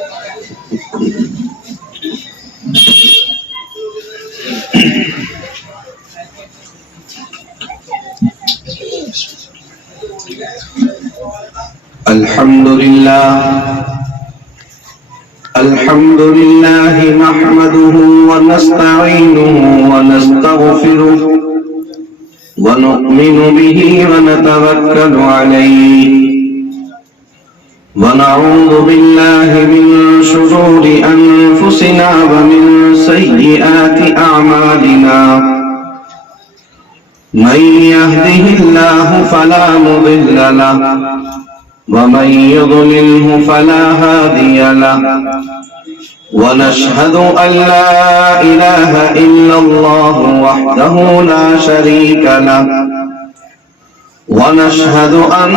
الحمد لله نحمده ونستعينه ونستغفره ونؤمن به ونتوكل عليه ونعوذ بالله من شرور أنفسنا ومن سيئات أعمالنا من يهده الله فلا مضل له ومن يضلله فلا هادي له ونشهد أن لا إله إلا الله وحده لا شريك له ونشهد أن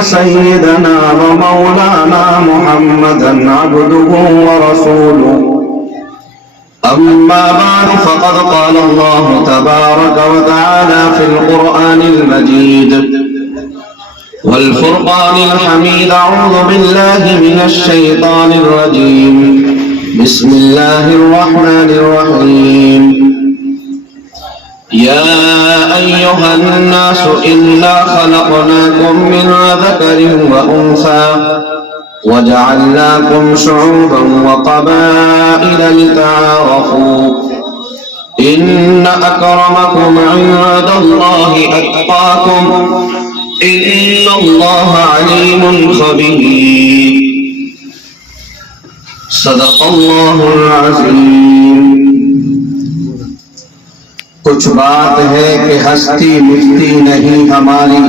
سيدنا ومولانا محمدا عبده ورسوله أما بعد فقد قال الله تبارك وتعالى في القرآن المجيد والفرقان الحميد أعوذ بالله من الشيطان الرجيم بسم الله الرحمن الرحيم يا أيها الناس إنا خلقناكم من ذكر وأنثى وجعلناكم شعوبا وقبائل لتعارفوا إن أكرمكم عند الله أتقاكم إن الله عليم خبير صدق اللہ العظیم۔ کچھ بات ہے کہ ہستی مٹتی نہیں ہماری،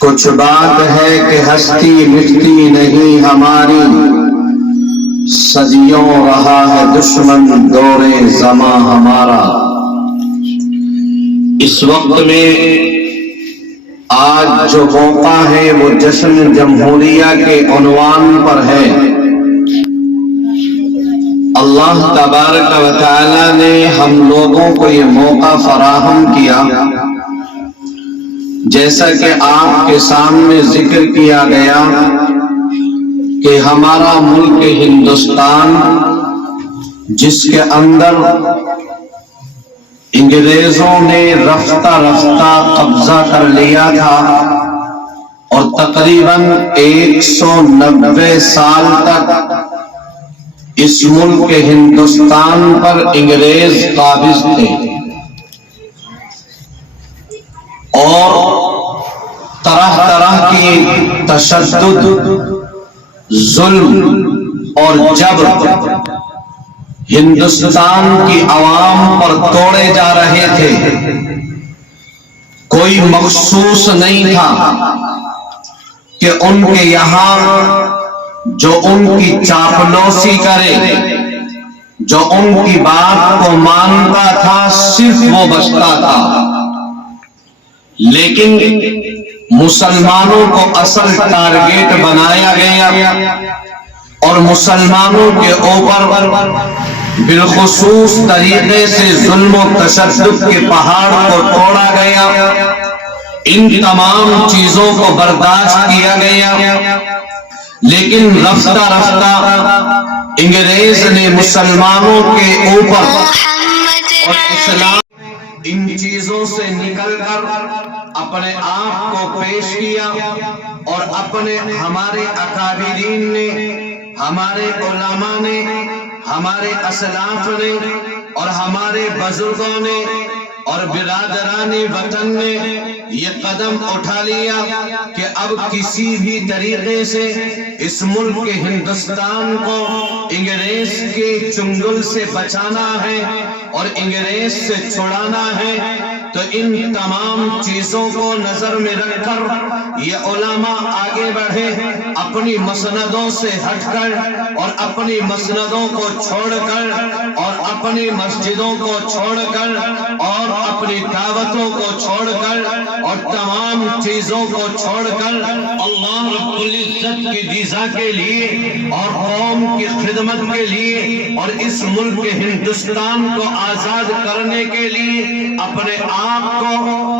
کچھ بات ہے کہ ہستی مٹتی نہیں ہماری، صدیوں رہا ہے دشمن دور زماں ہمارا۔ اس وقت میں آج جو موقع ہے وہ جشن جمہوریہ کے عنوان پر ہے۔ اللہ تبارک و تعالی نے ہم لوگوں کو یہ موقع فراہم کیا، جیسا کہ آپ کے سامنے ذکر کیا گیا کہ ہمارا ملک ہندوستان جس کے اندر انگریزوں نے رفتہ رفتہ قبضہ کر لیا تھا اور تقریباً 190 سال تک اس ملک ہندوستان پر انگریز قابض تھے، اور طرح طرح کی تشدد، ظلم اور جبر ہندوستان کی عوام پر توڑے جا رہے تھے۔ کوئی مخصوص نہیں تھا کہ ان کے یہاں جو ان کی چاپلوسی کرے، جو ان کی بات کو مانتا تھا، صرف وہ بچتا تھا۔ لیکن مسلمانوں کو اصل ٹارگیٹ بنایا گیا اور مسلمانوں کے اوپر بالخصوص طریقے سے ظلم و تشدد کے پہاڑ کو توڑا گیا۔ ان تمام چیزوں کو برداشت کیا گیا، لیکن رفتہ رفتہ انگریز نے مسلمانوں کے اوپر اور اسلام ان چیزوں سے نکل کر اپنے آپ کو پیش کیا، اور ہمارے اکابرین نے، ہمارے علماء نے، ہمارے اسلاف نے اور ہمارے بزرگوں نے اور برادران وطن نے یہ قدم اٹھا لیا کہ اب کسی بھی طریقے سے اس ملک ہندوستان کو انگریز کے چنگل سے بچانا ہے اور انگریز سے چھڑانا ہے۔ تو ان تمام چیزوں کو نظر میں رکھ کر یہ علماء آگے بڑھے، اپنی مسندوں سے ہٹ کر اور اپنی مسندوں کو چھوڑ کر اور اپنی مسجدوں کو چھوڑ کر اور اپنی دعوتوں کو چھوڑ کر اور تمام چیزوں کو چھوڑ کر اللہ رب العزت کی رضا کے لیے اور قوم کی خدمت کے لیے اور اس ملک ہندوستان کو آزاد کرنے کے لیے اپنے آپ کو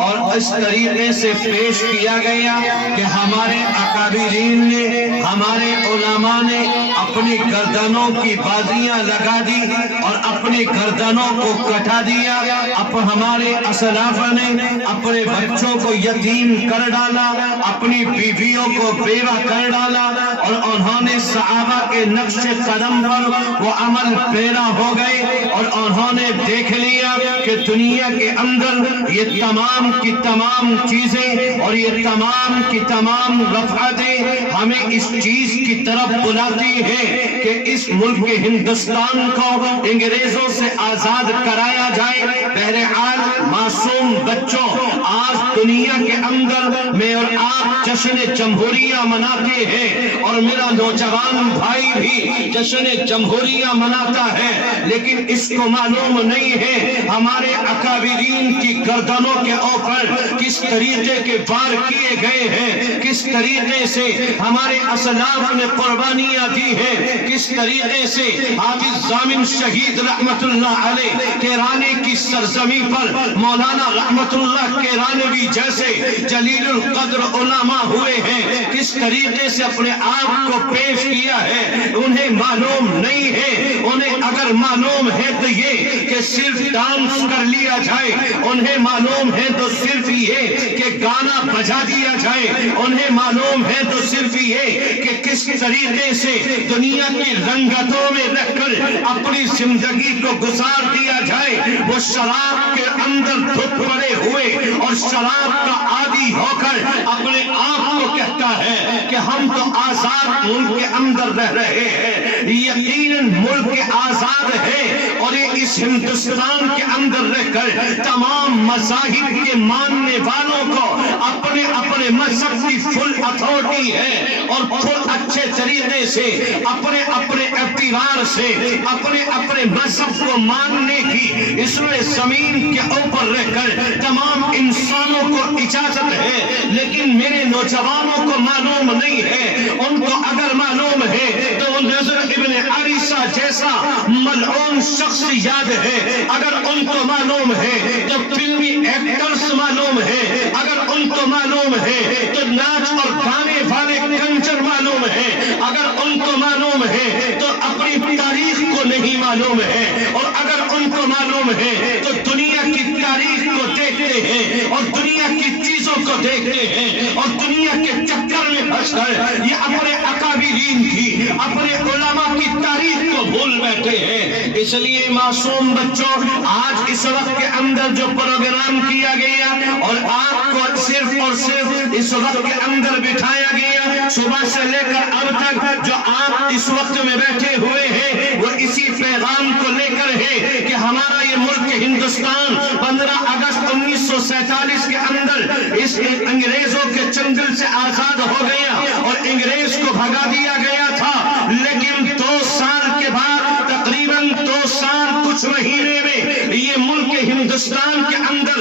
اور اس طریقے سے پیش کیا گیا کہ ہمارے اکابرین نے، ہمارے علماء نے اپنی گردنوں کی بازیاں لگا دی اور اپنی گردنوں کو کٹا دیا. اب ہمارے اسلاف نے اپنے بچوں کو یتیم کر ڈالا، اپنی بیویوں کو بیوہ کر ڈالا، اور انہوں نے صحابہ کے نقش قدم پر وہ عمل پیرا ہو گئے، اور انہوں نے دیکھ لیا کہ دنیا کے اندر یہ تمام کی تمام چیزیں اور یہ تمام کی تمام رفعتیں ہمیں اس چیز کی طرف بلاتی ہیں کہ اس ملک ہندوستان کو انگریزوں سے آزاد کرایا جائے. بہرحال معصوم بچوں، آج دنیا کے اندر میں اور آپ جشن جمہوریہ مناتے ہیں، اور میرا نوجوان بھائی بھی جشن جمہوریہ مناتا ہے، لیکن اس کو معلوم نہیں ہے ہمارے اکابرین کی گردنوں کے اوپر کس طریقے کے وار کیے گئے ہیں، کس طریقے سے ہمارے اسلاف نے قربانیاں دی ہیں، کس طریقے سے حافظ ضامن شہید رحمت اللہ علیہ کیرانے کی سرزمین پر مولانا رحمت اللہ کیرانوی جیسے جلیل القدر علماء ہوئے ہیں، کس طریقے سے اپنے آپ کو پیش کیا ہے. انہیں معلوم نہیں ہے، انہیں اگر معلوم ہے تو یہ کہ صرف ڈانس کر لیا جائے، انہیں معلوم ہے تو صرف یہ کہ گانا بجا دیا جائے، انہیں معلوم ہے تو صرف یہ کہ کس طریقے سے دنیا کی رنگتوں میں رہ کر اپنی زندگی کو گزار دیا جائے. وہ شراب کے اندر دھت پڑے ہوئے اور شراب کا عادی ہو کر اپنے آپ کو کہتا ہے کہ ہم تو آزاد ملک کے اندر رہ رہے ہیں. یقیناً ملک آزاد ہے، اور یہ اس ہندوستان کے اندر رہ کر تمام مذاہب کے ماننے والوں کو اپنے اپنے مذہب کی فل اتھارٹی ہے، اور فل اچھے طریقے سے اپنے اپنے اعتبار سے اپنے اپنے مذہب کو ماننے کی اس میں زمین کے اوپر رہ کر تمام انسانوں کو اجازت ہے. لیکن میرے نوجوانوں کو معلوم نہیں ہے. ان کو اگر معلوم ہے تو نظر ابن عریسہ جیسا ملعون شخص یاد ہے، اگر ان کو معلوم ہے تو فلمی ایکٹرز معلوم ہے، اگر ان کو معلوم ہے تو ناچ اور گانے والے کنجر معلوم ہے، اگر ان کو معلوم ہے تو اپنی تاریخ کو نہیں معلوم ہے، اور اگر ان کو معلوم ہے تو دنیا کی تاریخ کو دیکھتے ہیں اور دنیا کی چیزوں کو دیکھتے ہیں، اور دنیا کے چکر میں پھنس کر یہ اپنے اکابرین کی، اپنے علماء کی تاریخ کو بھول بیٹھے ہیں. اس لیے معصوم بچوں، آج اس وقت کے اندر جو پروگرام کیا گیا اور آپ کو صرف اور صرف اس وقت کے اندر بٹھایا گیا، صبح سے لے کر اب تک جو آپ اس وقت میں بیٹھے ہوئے ہیں، وہ اسی پیغام کو لے کر ہے کہ ہمارا یہ ملک ہندوستان 15 اگست 1947 کے اندر اس انگریزوں کے چنگل سے آزاد ہو گیا اور انگریز کو بھگا دیا گیا تھا. لیکن 2 سال کے بعد، تقریباً 2 سال کچھ مہینے میں، یہ ملک ہندوستان کے اندر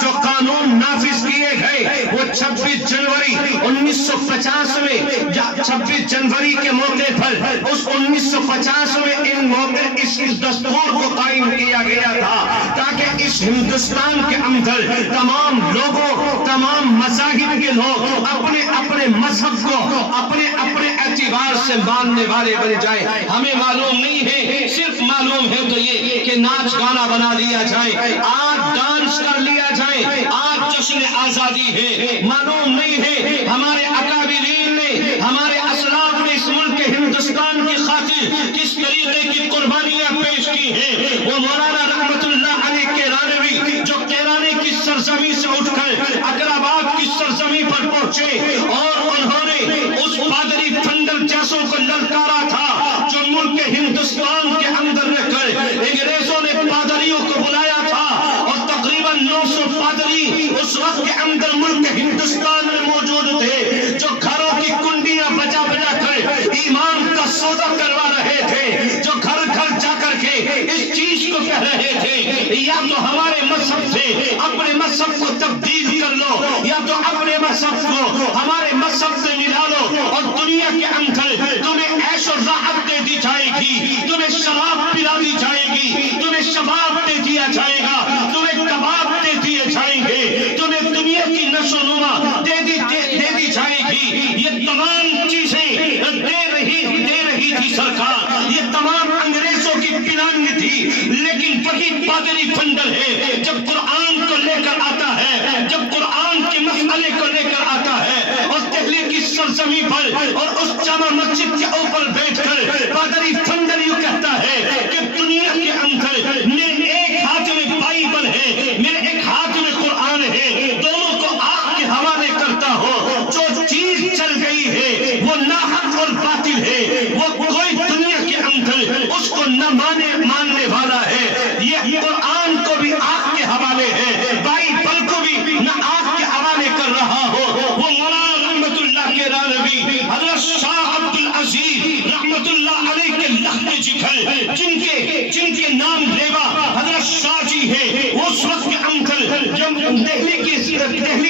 جو قانون نافذ کیے گئے وہ 26 جنوری 1950 میں، 26 جنوری کے موقع پر اس 1950 میں اس دستور کو قائم کیا گیا تھا تاکہ اس ہندوستان کے اندر تمام لوگوں، تمام مذاہب کے لوگ اپنے اپنے مذہب کو اپنے اپنے اعتبار سے ماننے والے بن جائیں. ہمیں معلوم نہیں ہے، صرف معلوم ہے تو یہ کہ ناچ گانا بنا لیا جائے، آج ڈانس کر لیا جائے، آج جشن آزادی ہے. معلوم نہیں ہے ہمارے اکابرین نے، ہمارے اسلاف نے اس ملک ہندوستان کی خاطر کس طریقے کی قربانیاں پیش کی ہیں. وہ مولانا رحمت اللہ علیہ کیرانوی جو کیرانے کی سرزمین سے اٹھ کر اقراباد کی سرزمین پر پہنچے اور انہوں نے اس پادری فنڈل جیسوں کو للکارا تھا جو ملک ہندوستان کے اندر رہ کر انگریزوں نے پادریوں کو بلایا تھا، اور تقریباً 900 پادری اس وقت کے اندر ملک ہندوستان میں موجود تھے جو گھروں کی کنڈیاں بجا بجا کر ایمان کا سودا کروا رہے تھے، جو گھر گھر جا کر کے اس چیز کو کہہ رہے تھے یا تو ہمارے مذہب سے اپنے مذہب کو تبدیل کر لو، یا تو اپنے مذہب کو ہمارے مذہب سے ملا لو، اور دنیا کے اندر تمہیں عیش و راحت دے دی جائے گی، تمہیں شراب پلا دی جائے گی، تمہیں شباب دے دیا جائے گا، تمہیں کباب دے دیے جائیں گے، تمہیں دنیا کی نشو و نما دے بھی، لیکن وہی پادری فنڈر ہے جب قرآن کو لے کر آتا ہے، جب قرآن کے مسئلے کو لے کر آتا ہے اور دہلی کی سرزمین پر اور اس جامع مسجد کے اوپر بیٹھ کر پادری فنڈر یوں کہتا ہے کہ دنیا کے اندر میرے ایک ہاتھ میں بائبل ہے، میرے ایک ہاتھ میں قرآن ہے، دونوں کو آگ کے حوالے کرتا ہو، جو چیز چل گئی ہے وہ ناحق اور باطل ہے، وہ کوئی دنیا کے اندر اس کو نہ ماننے والا ہے، یہ قرآن کو بھی آگ کے حوالے ہے، بائبل کو بھی نہ آگ کے حوالے کر رہا ہو۔ وہ مولانا رحمت اللہ کے رانوی حضرت شاہ عبد العزیز رحمت اللہ علیہ کے لخت جگر جن کے نام لیوا حضرت شاہ جی ہے، اس وقت کے اندر جب دہلی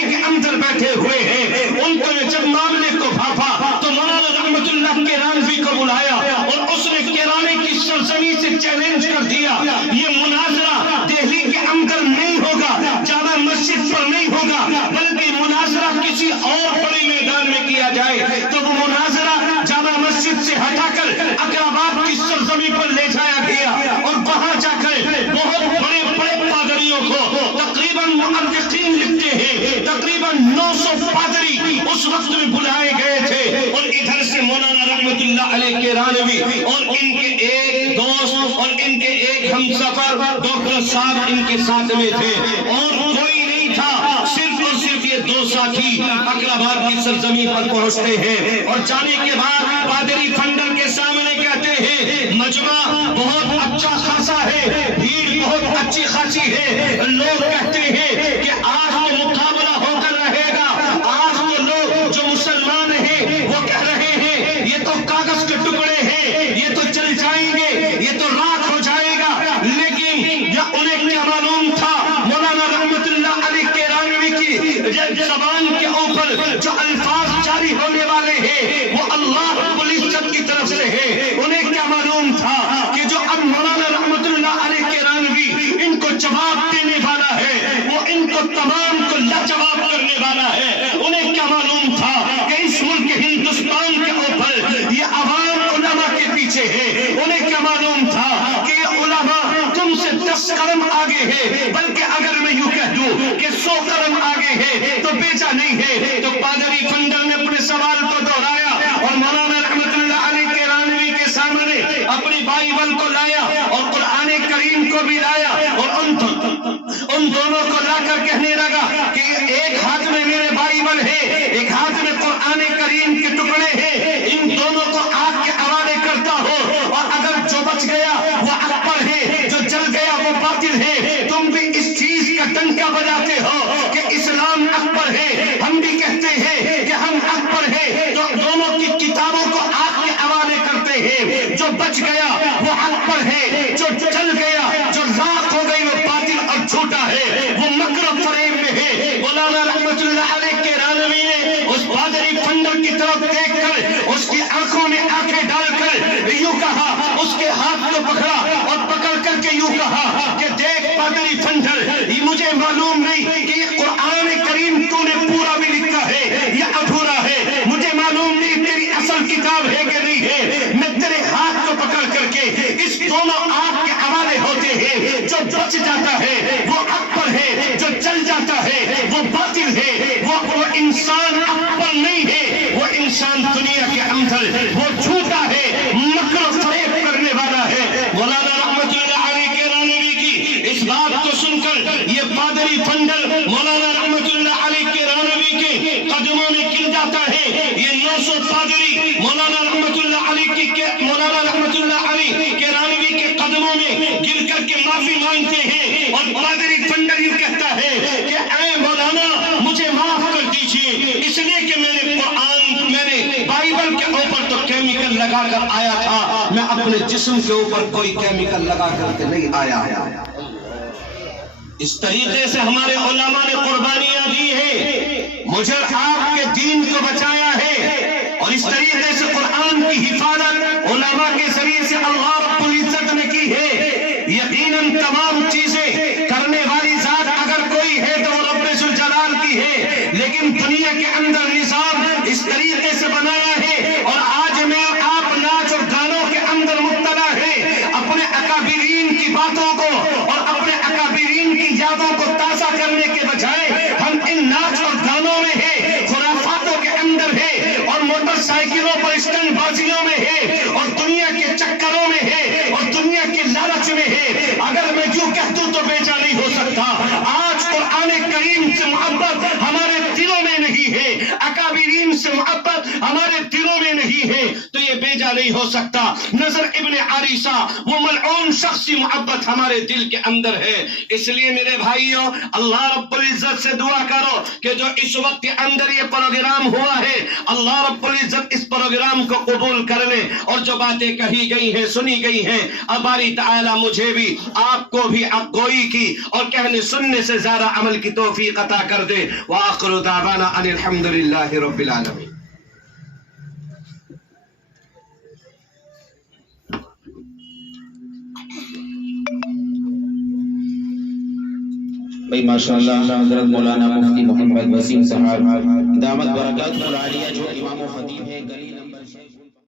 کے اندر بیٹھے ہوئے ہیں، ان کو جب معاملے کو بھاپا تو مولانا رحمت اللہ کے رانوی کو بلایا اور اس نے کیرانے کی سرزمین سے چیلنج کر دیا، یہ مناظرہ دہلی کے اندر نہیں ہوگا، جامع مسجد پر نہیں ہوگا، بلکہ مناظرہ کسی اور بڑے میدان میں کیا جائے۔ تو وہ مناظرہ جامع مسجد سے ہٹا کر اقراباد کی سرزمین پر لے جایا گیا اور وہاں جا کر بہت بڑے بڑے پادریوں کو، تقریباً محققین لکھتے ہیں تقریباً 900 پادری اس وقت میں بلائے گئے تھے، اور ادھر سے مولانا رحمت اللہ علیہ کے رانوی اور ان کے ایک دوست اور ان کے ایک ہمسفر ڈاکٹر صاحب ان کے ساتھ میں تھے، اور کوئی نہیں تھا، صرف اور صرف یہ دو ساتھی اقراباد کی سرزمین پر پہنچتے ہیں، اور جانے کے بعد پادری فنڈر کے سامنے کہتے ہیں مجمع بہت اچھا خاصا ہے، بھیڑ بہت اچھی خاصی ہے، لوگ کہتے ہیں کہ آج تو مقابلہ ہو کر رہے گا، آج تو لوگ جو مسلمان ہیں وہ کہہ رہے ہیں یہ تو کاغذ کے ٹکڑے ہیں، یہ تو چل جائیں گے، یہ تو راکھ ہو جائے گا، لیکن انہیں کیا معلوم تھا مولانا رحمت اللہ علیہ کے رانوی کی زبان کے اوپر جو الفاظ جاری ہونے والے ہیں وہ اللہ رب العزت کی طرف سے ہے۔ انہیں کیا معلوم تھا کہ جو اب مولانا رحمت اللہ علیہ کے رانوی ان کو جواب دینے والا ہے وہ ان کو تمام کو لاجواب کرنے والا ہے۔ انہیں کیا معلوم تھا کہ اس ملک ہندوستان کے اوپر یہ عوام علماء کے پیچھے ہے۔ انہیں کیا معلوم تھا کہ یہ علماء تم سے 10 قدم آگے ہے، بلکہ اگر میں یوں کہہ دوں کہ 100 قدم آگے ہے تو بیچا نہیں ہے۔ تو پادری فنڈر نے اپنے سوال کو دہرایا اور مولانا رحمت اللہ علیہ کے رانوی کے سامنے اپنی بائبل کو لایا اور قرآن کریم کو بھی لایا، اور ان دونوں کو لا کر کہنے لگا کہ ایک ہاتھ میں میرے بائبل ہے، ایک ہاتھ میں قرآن کریم کے ٹکڑے ہیں، ان دونوں کو آگ کے حوالے کرتا ہو، اور اگر جو بچ گیا وہ حق پر ہے، جو جل گیا وہ باطل ہے۔ تم بھی اس چیز کا ڈنکا بجاتے ہو کہ اسلام حق پر ہے، ہم بھی کہتے ہیں کہ ہم حق پر ہے، تو دونوں کی کتابوں کو آگ کے حوالے کرتے ہیں۔ جو بچ گیا وہ حق پر ہے، جو جل گیا جو راکھ ہو گئی وہ باطل اور جھوٹا ہے، وہ مکر و فریب میں ہے۔ مولانا رحمت اللہ علیہ کے رانوی نے اس پادری فنڈر کی طرف دیکھ کر اس کی آنکھوں میں آنکھیں ڈال کر یوں کہا، اس کے ہاتھ کو پکڑا اور پکڑ کر کے یوں کہا کہ دیکھ پادری فنڈر، یہ مجھے معلوم نہیں کہ یہ قرآن کریم تو نے پورا بھی لکھا ہے یا ادھورا ہے، مجھے معلوم نہیں تیری اصل کتاب ہے کہ نہیں ہے، میں تیرے ہاتھ کو پکڑ کر کے اس دونوں آگ کے حوالے ہوتے ہیں۔ جو بچ جاتا ہے وہ حق پر ہے، جو چل جاتا ہے وہ باطل ہے، وہ انسان حق پر نہیں ہے، وہ انسان دنیا کے اندر وہ جھوٹا ہے، مکر و فریب کرنے والا ہے۔ مولانا رحمت اللہ علیہ کے رانوی کی اس بات کو سن کر یہ پادری فنڈر مولانا رحمت اللہ علیہ کے رانوی کے قدموں میں گر جاتا ہے۔ یہ 900 پادری مولانا رحمت اللہ علیہ کے رانوی کے قدموں میں گر کر کے معافی مانگتے ہیں، اور پادری فنڈر یوں کہتا ہے کہ اے مولانا مجھے معاف کر دیجئے، اس لیے کہ میں نے بائبل کے اوپر تو کیمیکل لگا کر آیا تھا، میں اپنے جسم کے اوپر کوئی کیمیکل لگا کر کے نہیں آیا۔ اس طریقے سے ہمارے علماء نے قربانیاں دی ہیں، مجھے آپ کے دین کو بچایا ہے، اور اس طریقے سے قرآن کی حفاظت علماء کے ذریعے سے اللہ رب العزت نے کی ہے۔ یقیناً تمام چیزیں کرنے والی ذات اگر کوئی ہے تو وہ رب ذوالجلال کی ہے، لیکن دنیا کے اندر نظام اس طریقے سے بنایا ہے، اور آج میں آپ ناچ اور گانوں کے اندر مبتلا ہے، اپنے اکابرین کی لگن بازیوں میں ہے اور دنیا کے چکروں میں ہے اور دنیا کے لالچ میں ہے. اگر میں یوں کہہ دوں تو بیچا نہیں ہو سکتا. آج قرآن کریم سے محبت ہمارے دلوں میں نہیں ہے, اکابرین سے محبت ہمارے دلوں میں نہیں ہے, تو یہ بیجا نہیں ہو سکتا. نظر ابن عاریسہ وہ ملعون شخص کی محبت ہمارے دل کے اندر ہے. اس لیے میرے بھائیوں, اللہ رب العزت سے دعا کرو کہ جو اس وقت کے اندر یہ پروگرام ہوا ہے, اللہ رب العزت اس پروگرام کو قبول کر لے, اور جو باتیں کہی گئی ہیں سنی گئی ہیں, اب باری تعالی مجھے بھی آپ کو بھی گوئی کی اور کہنے سننے سے زیادہ عمل کی توفیق عطا کر دے. وآخر دعوانا ان الحمدللہ رب العالمین. بھائی ماشاءاللہ حضرت مولانا مفتی محمد وسیم صاحب دامت برکاتہ العالیہ جو امام و خطیب ہے گلی نمبر